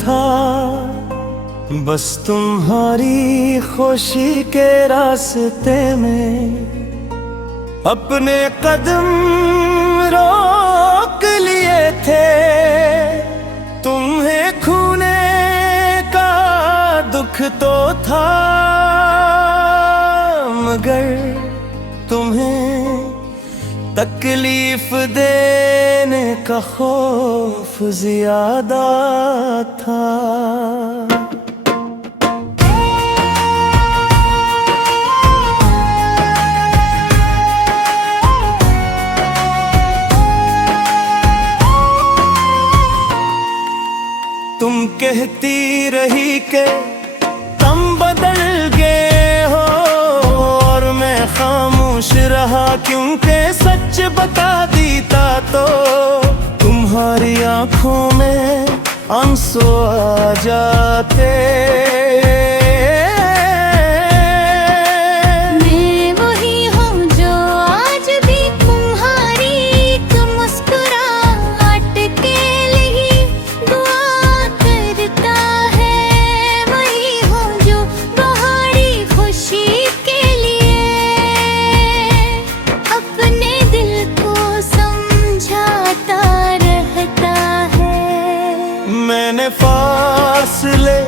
था, बस तुम्हारी खुशी के रास्ते में अपने कदम रोक लिए थे। तुम्हें खोने का दुख तो था, मगर तुम्हें तकलीफ देने का खौफ ज्यादा था। तुम कहती रही कि तुम बदल गए हो, और मैं खामोश रहा क्योंकि सच बता देता तो तुम्हारी आंखों में आंसू आ जाते। मैं वही हूँ जो आज भी तुम्हारी एक मुस्कुराहट के लिए दुआ करता है। वही हूँ जो बाहरी खुशी के लिए अपने दिल को समझाता रहता है। मैंने फासले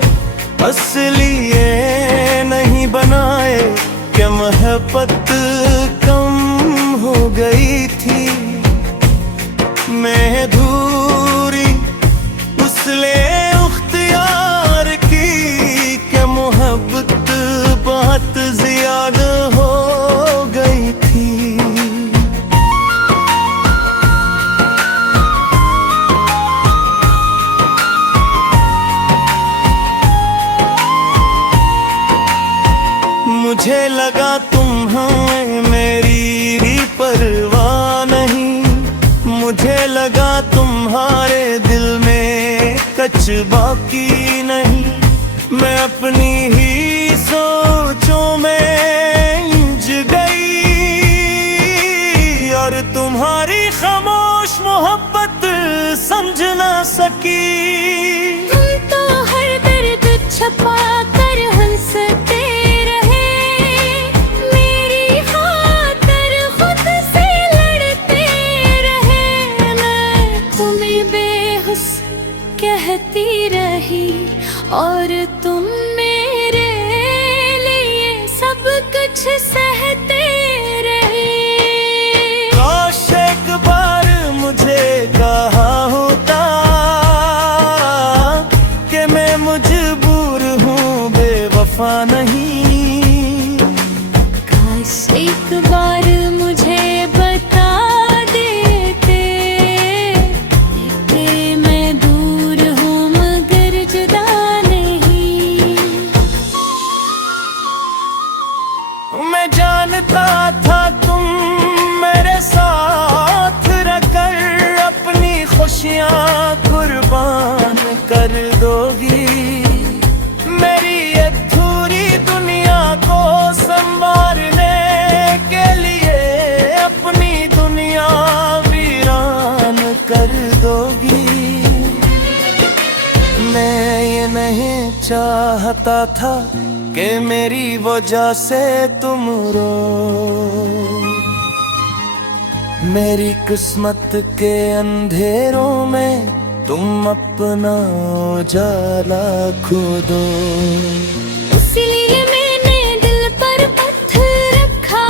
असलिए नहीं बनाए कि मोहब्बत कम हो गई थी। मैं दूरी उसले उख्तियार की कि मोहब्बत बहुत ज्यादा हो गई थी। मुझे लगा तुम्हें मेरी भी परवाह नहीं, मुझे लगा तुम्हारे दिल में कुछ बाकी नहीं। मैं अपनी ही सोचों में उलझ गई, और तुम्हारी खामोश मोहब्बत समझ ना सकी। तुम तो हर दर्द छुपा कर हंसते कहती रही, और तुम मेरे लिए सब कुछ सहते रहे। काश एक बार मुझे कहा होता कि मैं मजबूर हूँ बेवफा नहीं। काश एक बार मुझे बता देते कि मैं दूर हूँ मगर जुदा नहीं। मैं जानता था तुम मेरे साथ रहकर अपनी खुशियाँ कुर्बान कर दोगी। मेरी अधूरी दुनिया को संवारने के लिए अपनी दुनिया वीरान कर दोगी। मैं ये नहीं चाहता था कि मेरी वजह से तुम रो। मेरी किस्मत के अंधेरों में तुम अपना उजाला खो दो। इसलिए मैंने दिल पर पत्थर रखा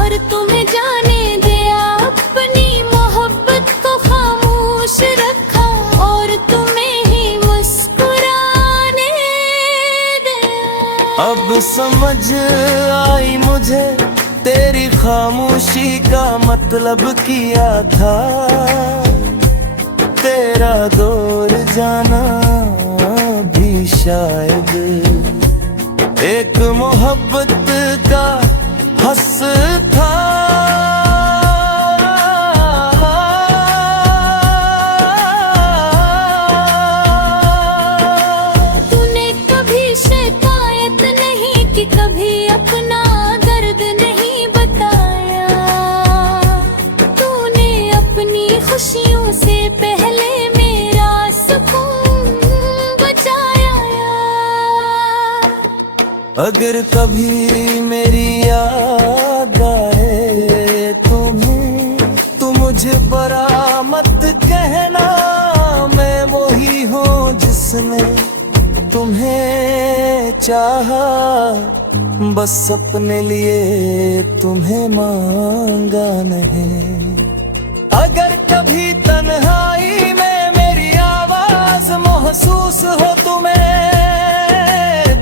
और तुम्हें जाने दिया, अपनी मोहब्बत को खामोश रखा और तुम्हें ही मुस्कुराने दिया। अब समझ आई मुझे तेरी खामोशी का मतलब क्या था। तेरा दूर जाना भी शायद एक मोहब्बत का हंस था। तूने कभी शिकायत नहीं की, कभी अपना दर्द नहीं बताया। तूने अपनी खुशियों से पहले मेरा अगर कभी मेरी याद आए तुम्हें, तो मुझे बरा मत कहना। मैं वही हूँ जिसने तुम्हें चाहा, बस अपने लिए तुम्हें मांगा नहीं। अगर कभी तन्हाई में मेरी आवाज महसूस हो तुम्हें,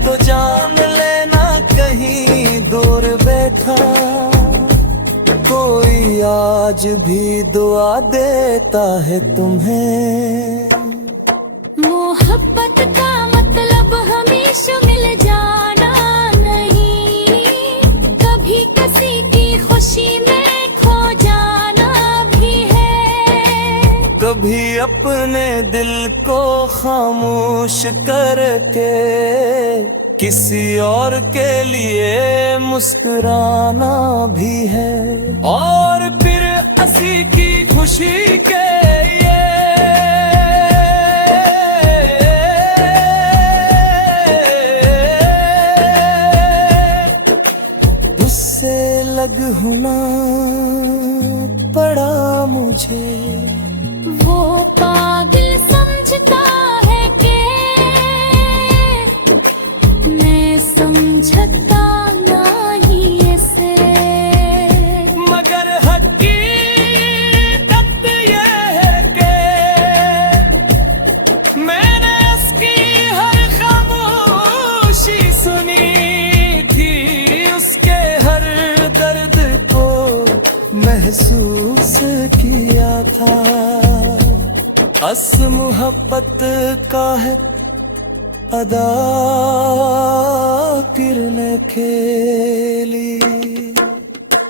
तो जान लेना कहीं दूर बैठा कोई आज भी दुआ देता है तुम्हें। मोहब्बत का मतलब हमेशा मिल जाना नहीं, कभी किसी की खुशी में खो जाना भी है। कभी अपने दिल को खामोश करके किसी और के लिए मुस्कुराना भी है। और फिर हंसी की खुशी के ये उससे लग होना पड़ा मुझे। वो पागल समझता है कि मैं समझता नहीं इसे, मगर हकीकत ये है कि मैंने उसकी हर खामोशी सुनी थी, उसके हर दर्द को महसूस किया था। अस मोहब्बत का है अदा किरने खेली,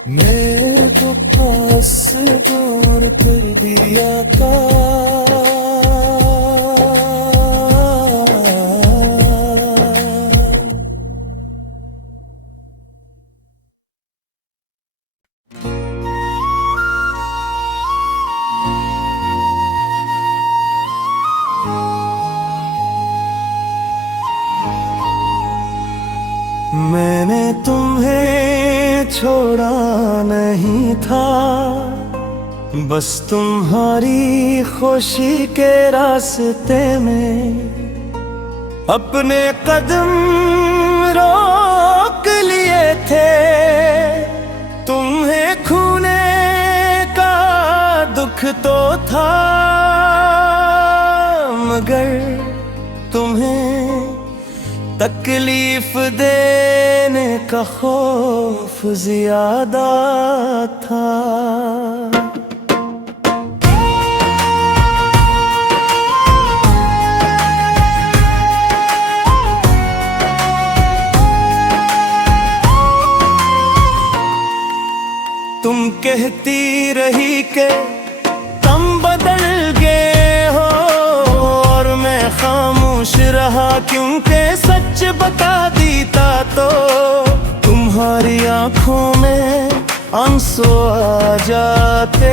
मेरे को पास दूर कर दिया था। मैंने तुम्हें छोड़ा नहीं था, बस तुम्हारी खुशी के रास्ते में अपने कदम रोक लिए थे। तुम्हें खोने का दुख तो था, मगर तुम्हें तकलीफ देने का खौफ ज्यादा था। तुम कहती रही कि तुम बदल गए हो, और मैं खामोश रहा क्योंकि सच बता दीता तो तुम्हारी आंखों में आंसू आ जाते।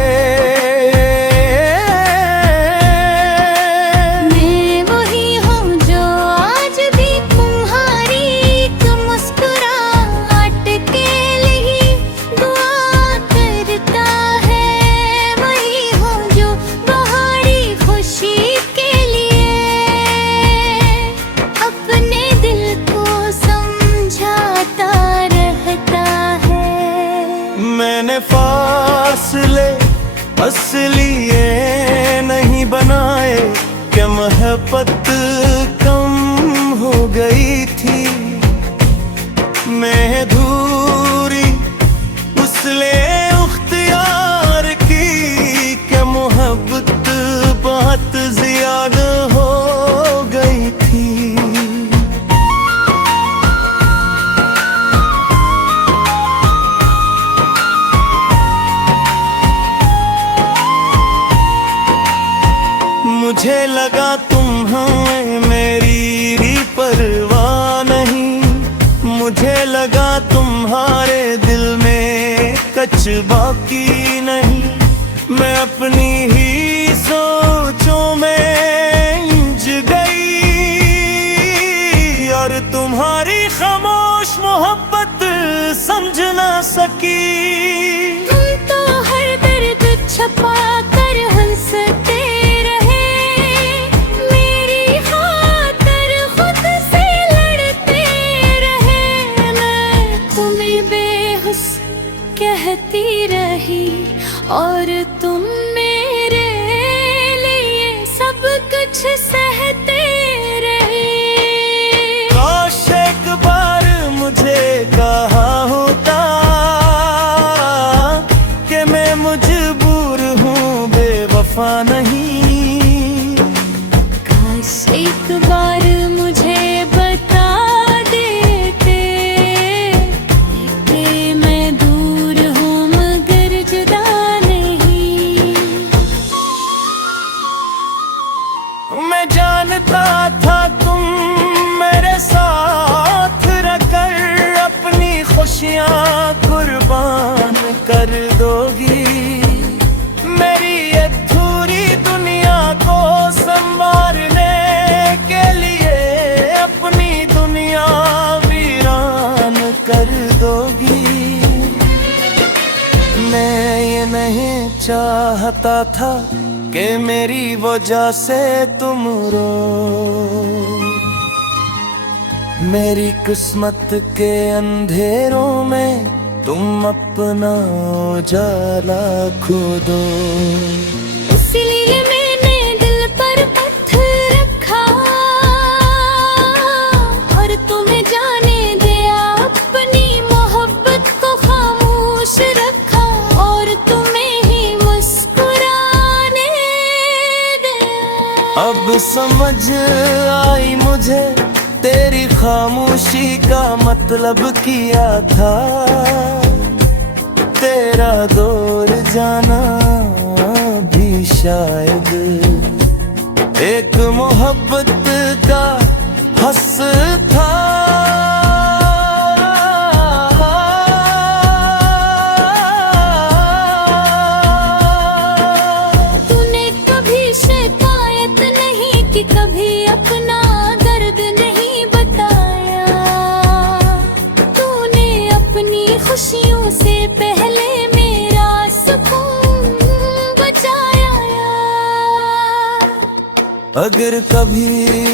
मैं वही हूँ जो आज भी तुम्हारी मुस्कुराहट के लिए दुआ करता है। वही हूँ जो तुम्हारी खुशी के लिए अपने दिल को समझाता रहता है। मैंने फासले असलिए नहीं बनाए कि मोहब्बत कम हो गई थी। मैं दूरी उसलिए उख्तियार की कि मोहब्बत बहुत ज्यादा हो गई थी। मुझे लगा तुम्हें मेरी भी परवाह नहीं, मुझे लगा तुम्हारे दिल में कुछ बाकी नहीं। मैं अपनी ही सोचों में उलझ गई और तुम्हारी खामोश सकी। तुम तो हर दर्द छपा कर हंसते रहे, मेरी खातिर खुद से लड़ते रहे। मैं तुम्हें बेहुस कहती रही और तुम मेरे लिए सब कुछ सहते रहे। काश एक बार मुझे कहा होता कि मैं मजबूर हूँ, बेवफा नहीं। काश एक बार मुझे बता देते कि मैं दूर हूँ मगर जुदा नहीं। मैं जानता था तुम मेरे साथ रहकर अपनी खुशियाँ कुर्बान कर दोगी। मेरी अधूरी दुनिया को संवारने के लिए अपनी दुनिया वीरान कर दोगी। मैं ये नहीं चाहता था कि मेरी वजह से तुम रो। मेरी किस्मत के अंधेरों में तुम अपना उजाला खो दो। इसलिए मैंने दिल पर पत्थर रखा और तुम्हें जाने दिया, अपनी मोहब्बत को खामोश रखा और तुम्हें ही मुस्कुराने दिया। अब समझ आई मुझे तेरी खामोशी का मतलब किया था। तेरा दूर जाना भी शायद एक मोहब्बत का हस था। तूने कभी शिकायत नहीं की, कभी अपना दर्द नहीं बताया। तूने अपनी खुशियों से पहले मेरा सुकून बचाया। अगर कभी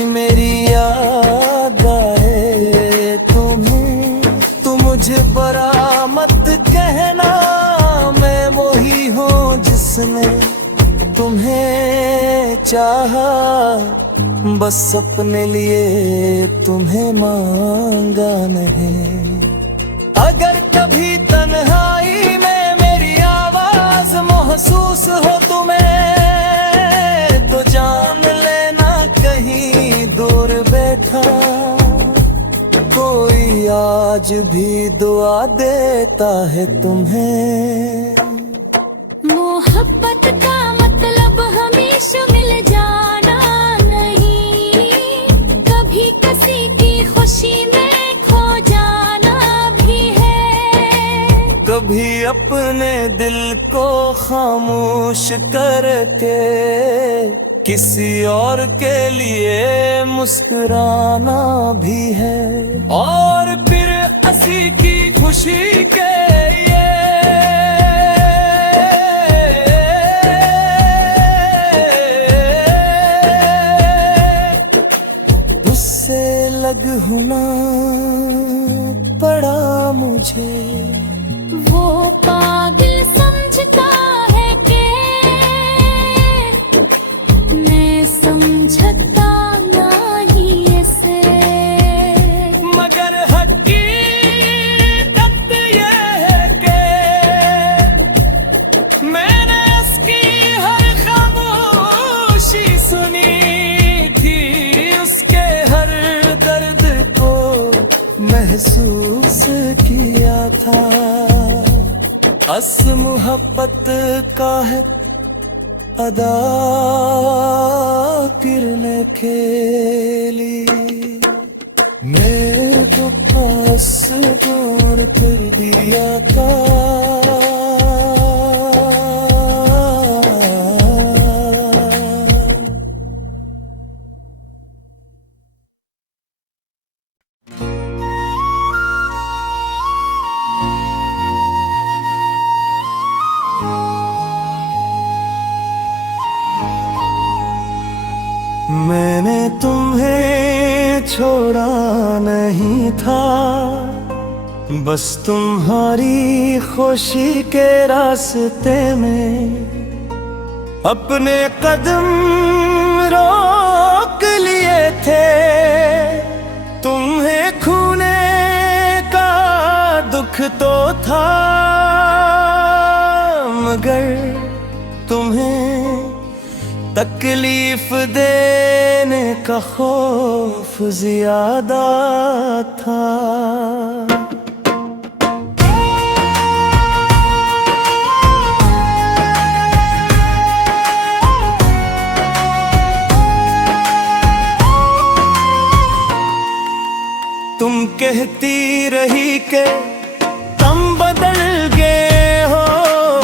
मेरी याद आए तुम्हें, तो मुझे बुरा मत कहना। मैं वही हूँ जिसने तुम्हें चाहा, बस अपने लिए तुम्हें मांगा नहीं। अगर कभी तन्हाई में मेरी आवाज महसूस हो तुम्हें, तो जान लेना कहीं दूर बैठा कोई आज भी दुआ देता है तुम्हें। मोहब्बत का मतलब हमेशा मिल जाना नहीं, कभी किसी की खुशी में खो जाना भी है। कभी अपने दिल को खामोश करके किसी और के लिए मुस्कुराना भी है। और फिर हंसी की खुशी के ये उससे लग होना पड़ा मुझे। वो पागल समझता है कि मैं समझता नहीं इसे, मगर हकीकत ये है कि मैंने उसकी हर खामोशी सुनी थी, उसके हर दर्द को महसूस किया था। अस मोहब्बत का है अदा किरने खेली, मेरे को पास दूर कर दिया था। मैंने तुम्हें छोड़ा नहीं था, बस तुम्हारी खुशी के रास्ते में अपने कदम रोक लिए थे। तुम्हें खोने का दुख तो था, मगर तुम्हें तकलीफ देने का खौफ ज्यादा था। तुम कहती रही कि तुम बदल गए हो,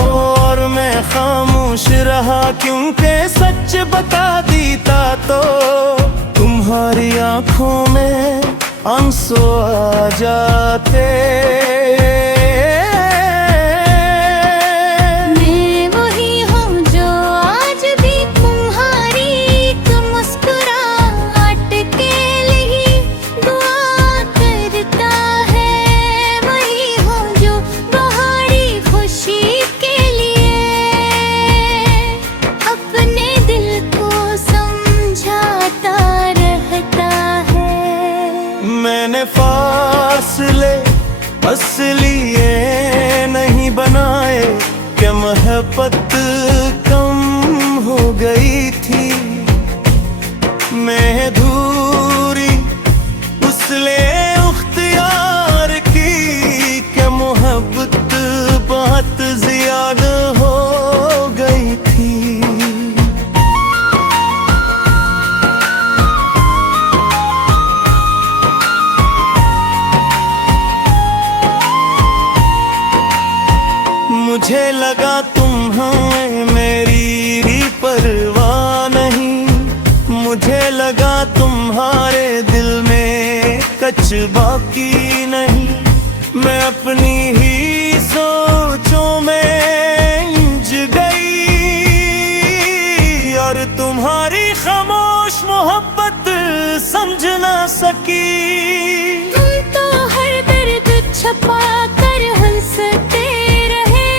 और मैं खामोश रहा क्योंकि सच बता देता तो तुम्हारी आंखों में आंसू आ जाते। मैं वही हूँ जो आज भी तुम्हारी एक मुस्कुराहट के लिए दुआ करता है। वही हूँ जो बाहरी खुशी के लिए अपने दिल को समझाता रहता है। मैंने फासले असलिए नहीं बनाए कि मोहब्बत कम हो गई थी। मैं दूरी उसलिए उख्तियार की कि मोहब्बत बहुत ज्यादा हो गई थी। मुझे लगा तुम्हें मेरी परवाह नहीं, मुझे लगा तुम्हारे दिल में कुछ बाकी नहीं। मैं अपनी ही सोचों में उलझ गई, और तुम्हारी खामोश मोहब्बत समझ ना सकी। तुम तो हर दर्द छुपा कर हंसते रहे,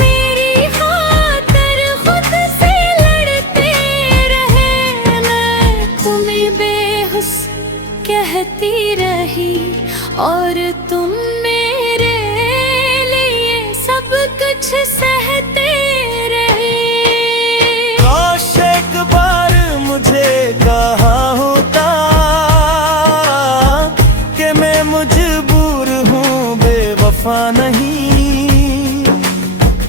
मेरी खातिर खुद से लड़ते रहे। मैं तुम्हें बेहुस कहती रही और तुम मेरे लिए सब कुछ सहते रहे। काश एक बार मुझे कहा होता कि मैं मजबूर हूँ, बेवफा नहीं।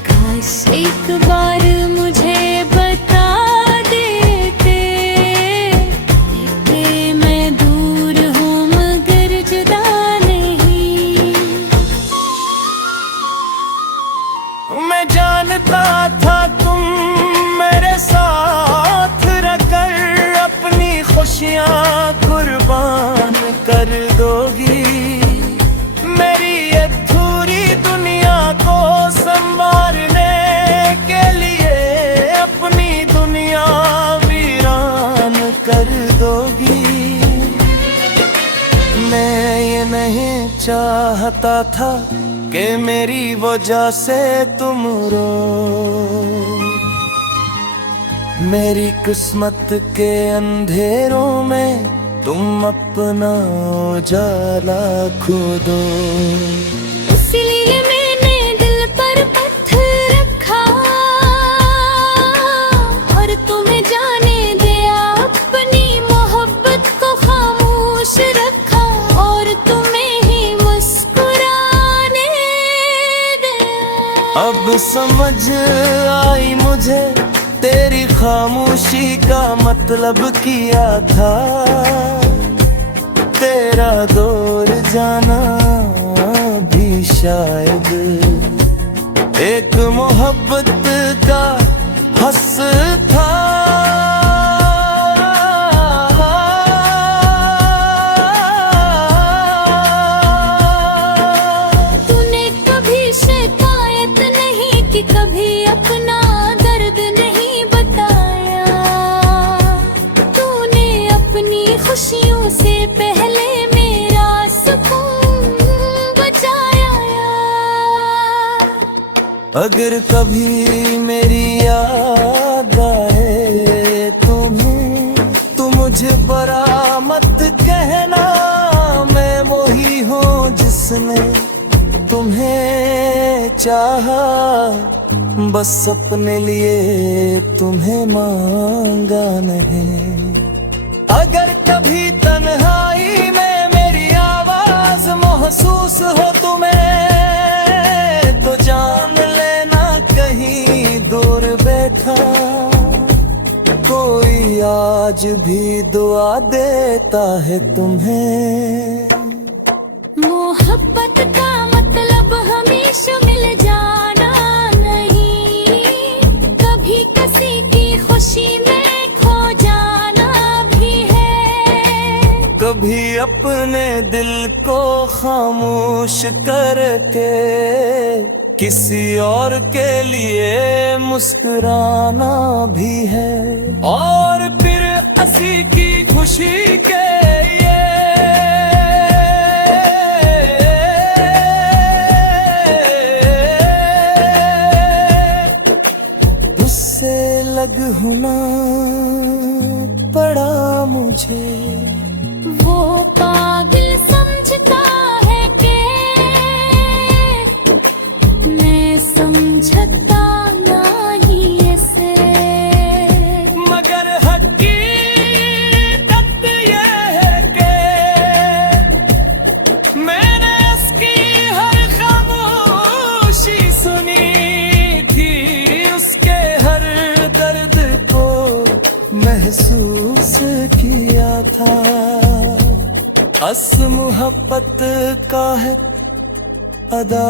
काश एक बार मुझे बता देते कि मैं दूर हूँ मगर जुदा नहीं। मैं जानता था तुम मेरे साथ रहकर अपनी खुशियाँ कुर्बान कर दोगी। मेरी अधूरी दुनिया को संवारने के लिए अपनी दुनिया वीरान कर दोगी। मैं ये नहीं चाहता था कि मेरी वजह से तुम रो। मेरी किस्मत के अंधेरों में तुम अपना उजाला खो दो। इसलिए मैंने दिल पर पत्थर रखा और तुम्हें जाने दिया, अपनी मोहब्बत को खामोश रखा और तुम्हें ही मुस्कुराने दिया। अब समझ आई मुझे तेरी खामोशी का मतलब किया था। तेरा दूर जाना भी शायद एक मोहब्बत का हस था। तूने कभी शिकायत नहीं की, कभी अपना दर्द नहीं बताया। अगर कभी मेरी याद आए तुम्हें, तो मुझे बड़ा मत कहना, मैं वही हूँ जिसने तुम्हें चाहा, बस अपने लिए तुम्हें मांगा नहीं। अगर कभी तन्हाई में मेरी आवाज महसूस हो तुम्हें, तो जान लेना कहीं दूर बैठा कोई आज भी दुआ देता है तुम्हें। मोहब्बत का मतलब हमेशा मिल जाना नहीं, कभी किसी की खुशी में खो जाना भी है। कभी अपने दिल को खामोश करके किसी और के लिए मुस्कुराना भी है, और फिर हंसी की खुशी के उससे लग होना पड़ा मुझे। वो पागल समझता है कि मैं समझता नहीं ऐसे, मगर हकीकत ये है कि मैंने उसकी हर खामोशी सुनी थी, उसके हर दर्द को महसूस किया था। अस मोहब्बत का है अदा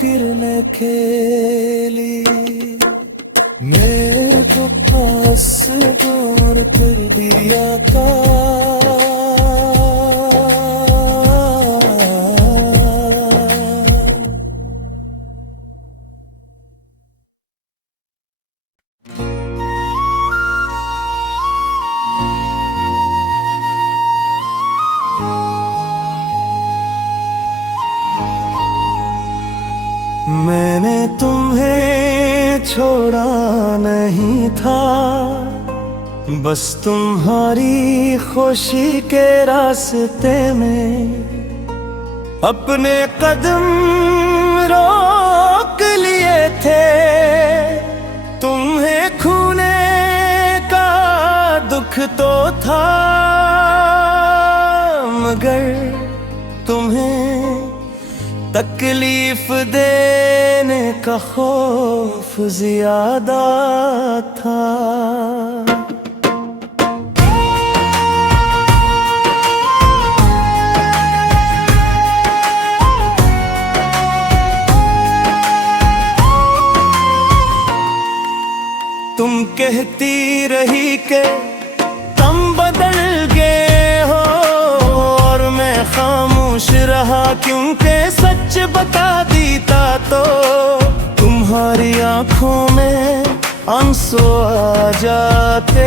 किरने खेली, मेरे को पास दूर कर दिया था। मैंने तुम्हें छोड़ा नहीं था, बस तुम्हारी खुशी के रास्ते में अपने कदम रोक लिए थे। तुम्हें खोने का दुख तो था, मगर तुम्हें तकलीफ देने का खौफ ज्यादा था। तुम कहती रही कि तुम बदल गए हो, और मैं खामोश रहा क्योंकि सच बता दीता तो तुम्हारी आंखों में आंसू आ जाते।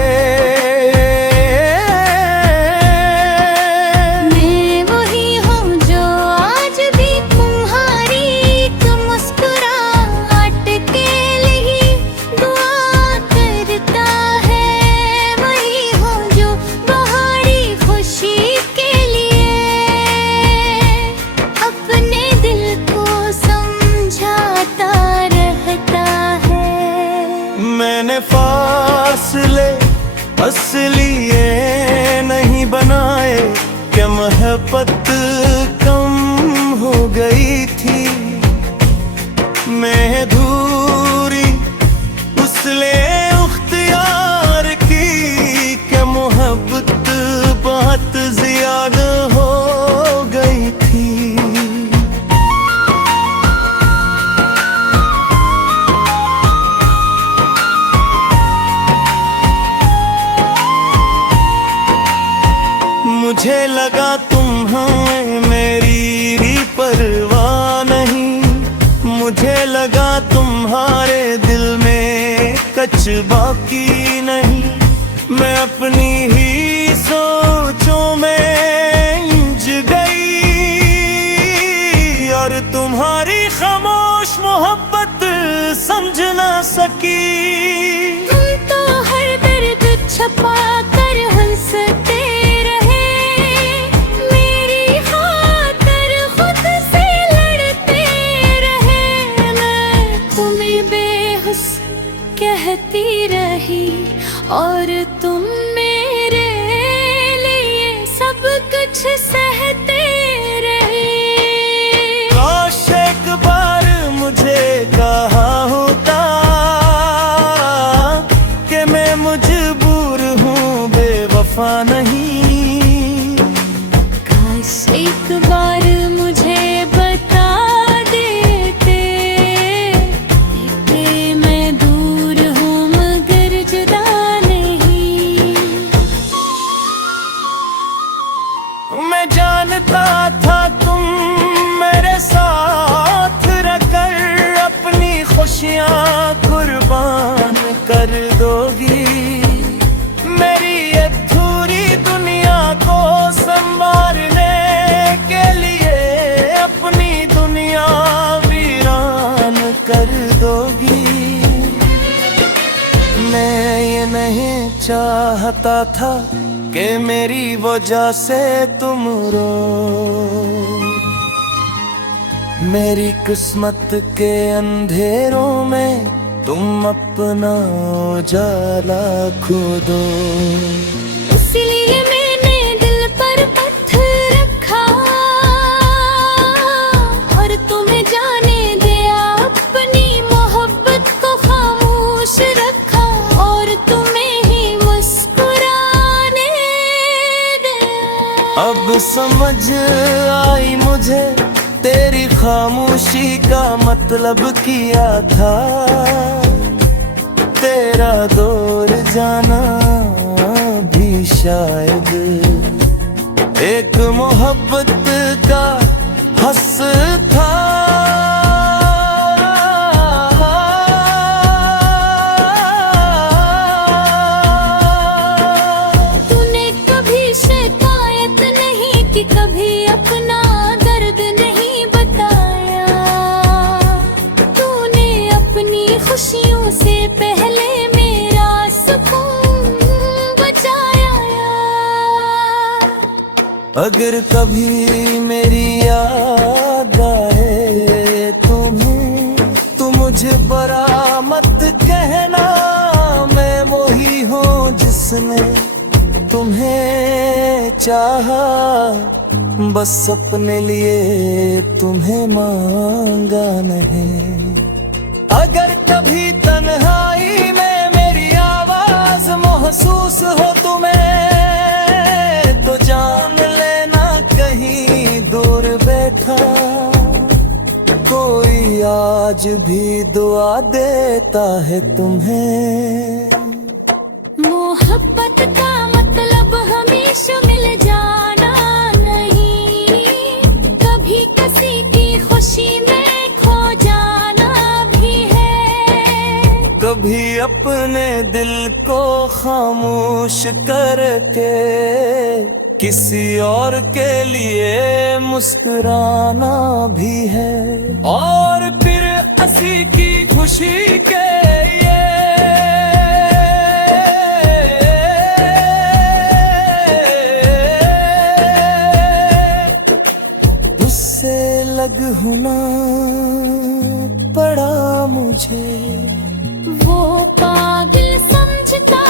मैं वही हूँ जो आज भी तुम्हारी एक मुस्कुराहट के लिए दुआ करता है, वही हूँ जो तुम्हारी खुशी के लिए अपने दिल को समझाता रहता है। मैंने फासले असलिए नहीं बनाए, क्या मोहब्बत कम हो गई थी। मैं दूरी उसले उख्तियार की, क्या मोहब्बत बहुत ज्यादा हो गई थी। मुझे लगा तुम्हें मेरी भी परवाह नहीं, मुझे लगा तुम्हारे दिल में कुछ बाकी नहीं। मैं अपनी ही सोचों में उलझ गई, और तुम्हारी खामोश और तुम मेरे लिए सब कुछ सहते रहे। काश एक बार मुझे कहा होता कि मैं मजबूर हूँ, बेवफा नहीं। काश एक बार मुझे बता देते कि मैं दूर हूँ मगर जुदा नहीं। मैं जानता था तुम मेरे साथ रहकर अपनी खुशियाँ कुर्बान कर दोगी। मेरी अधूरी दुनिया को संभालने के लिए अपनी दुनिया वीरान कर दोगी। मैं ये नहीं चाहता था कि मेरी वजह से तुम रो। मेरी किस्मत के अंधेरों में तुम अपना उजाला खो दो। इसलिए मैंने दिल पर पत्थर रखा और तुम्हें जाने दिया, अपनी मोहब्बत को खामोश रखा और तुम्हें ही मुस्कुराने दिया। अब समझ आई मुझे तेरी खामोशी का मतलब क्या था। तेरा दूर जाना भी शायद एक मोहब्बत का हंस था। तूने कभी शिकायत नहीं की, कभी अपना दर्द नहीं बताया। तूने अपनी खुशियों से पहले मेरा सुकून बचाया। अगर कभी मेरी याद आए तुम्हें, तो मुझे बरा मत कहना। मैं वही हूँ जिसने तुम्हें चाहा, बस अपने लिए तुम्हें मांगा नहीं। अगर कभी तन्हाई में मेरी आवाज महसूस हो तुम्हें, तो जान लेना कहीं दूर बैठा कोई आज भी दुआ देता है तुम्हें। मोहब्बत का मतलब हमेशा मिल जाना नहीं, कभी किसी की खुशी में खो जाना भी है। कभी अपने दिल को खामोश करके किसी और के लिए मुस्कुराना भी है। और फिर हंसी की खुशी के ये उससे लग होना पड़ा मुझे। वो पागल समझता